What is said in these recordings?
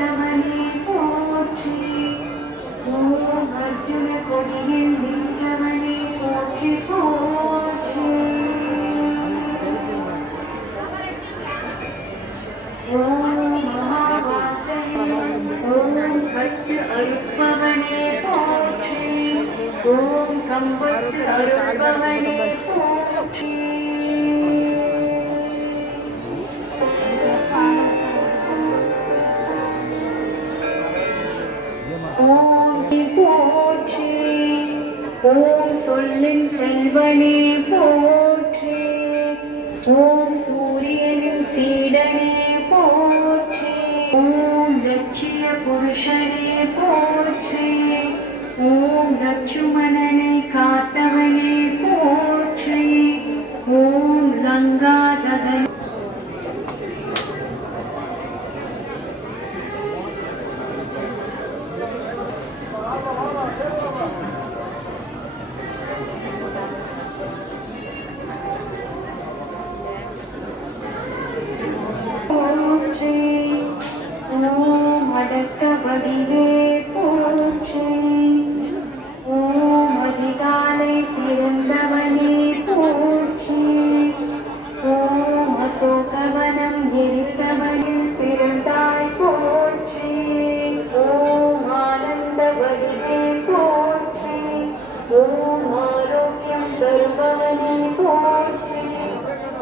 அளித்தவனே போற்றி. ஓம் அர்ஜுன கொடியில் நின்றவனே போற்றி போற்றி. ஓம் மகாவாசனே ஓம் கட்டு அறுப்பவனே போற்றி. ஓம் கம்பத்து அறுப்பவனே போற்றி. ஓம் போற்றி. ஓம் சொல்லின் செல்வனே போற்றி. ஓம் சூரியனின் சீடனே போற்றி. ஓம் லட்சிய புருஷனே போற்றி. ஓம் லட்சுமணனை காத்தவனே போற்றி. ஓம் லங்காதகன் அடக்கபடிவே போற்றி. ஓம் அதிகாலை பிறந்தவனே போற்றி. ஓம் அசோகவனம் எரித்தவனில் பிறந்தாய் போற்றி. ஓம் ஆனந்த வடிவே போற்றி. ஓம் ஆரோக்கியம் தருபவனே போற்றி.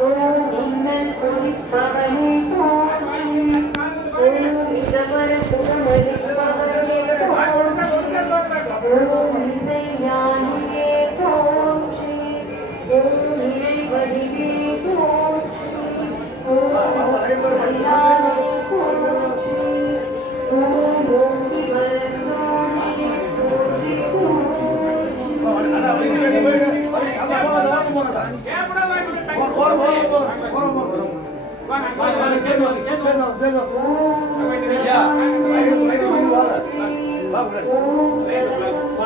ஓம் இன்னல் குறிப்பவனே போற்றி. ஓம் இதவர சுகமளிப்பவனே போற்றி. ஓம் இசை ஞானியே போற்றி. ஓம் இறை வடிவே போற்றி. ஓம் இல்லாதே போற்றி. ஓம் ஓங்கி வளர்ந்தோனே போற்றி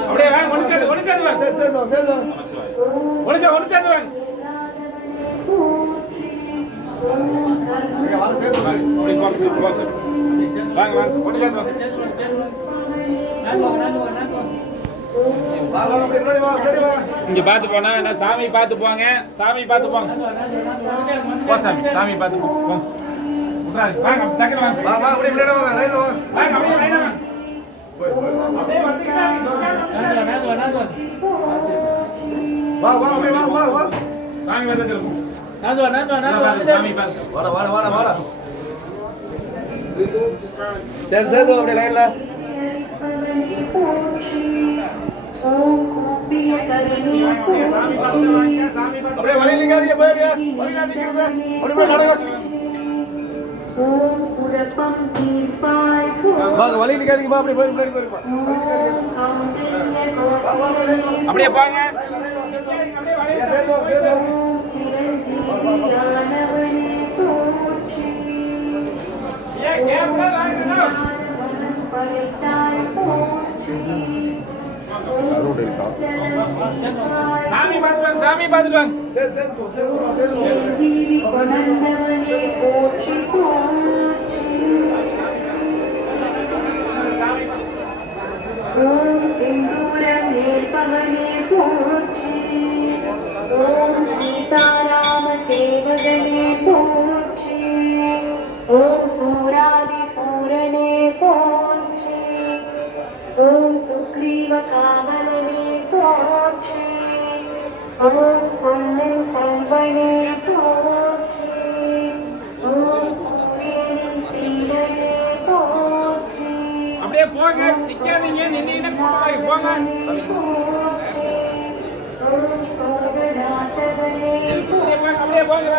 அப்படியே வாங்க ஒன்னு சேர்ந்து வாங்க ஒன்னு சேர்ந்து வாங்க வாங்க வாங்க ஒன்னு சேர்ந்து இங்க பார்த்து போனா என்ன சாமி பார்த்து போங்க சாமி பார்த்து போங்க போ சாமி சாமி பார்த்து போங்க வாங்க டக்குனு வாங்க வா வா அப்படியே லைனா வாங்க லைனா வாங்க அப்படியே லைனா வாங்க அப்படியே வந்துட்டா வா வா அப்படியே வா வா வா சாமி பார்த்து சொல்லுங்க நான் சாமி பார்த்து வாடா சரி சரி அப்படியே லைன்ல அப்படியே வழி நிக்காதீங்க பாருங்க வழி நிக்கிறது அப்படியே நடங்க ஓம் குழப்பம் தீர்ப்பாய் வாங்க வழி நிக்காதீங்க அப்படியே போயிருப்பா அப்படியே போங்க சாமி பார்த்துட்டு வாங்க ஓம் சிந்தூரம் நேர்பவனே போற்றி. ஓம் சீதாராம சேவகனே போற்றி. ஓம் சூராதி சூரனே போற்றி. ஓம் சுக்ரீவ காவலனே போற்றி. ஓம் சொல்லின் செல்வனே போற்றி. ஓம் சூரியனின் சீடனே போற்றி. அப்படியே போங்க நிக்காதீங்க நின்னீங்கன்னா கூட்டமாகி போங்க அப்படியே போங்க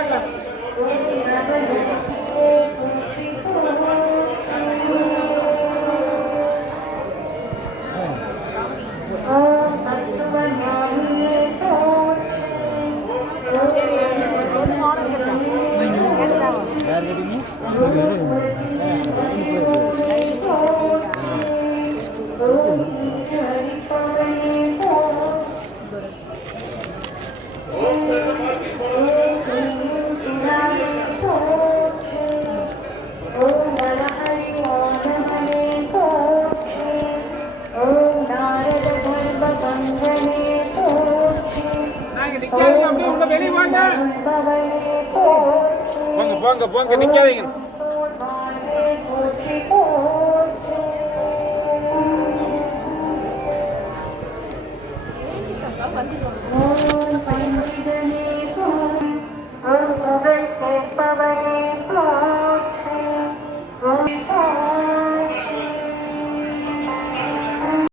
நிக்காதீங்க, அப்படியே உள்ள வெளியே வாங்க. பவனே போற்றி போங்க போங்க போங்க, நிக்காதீங்க.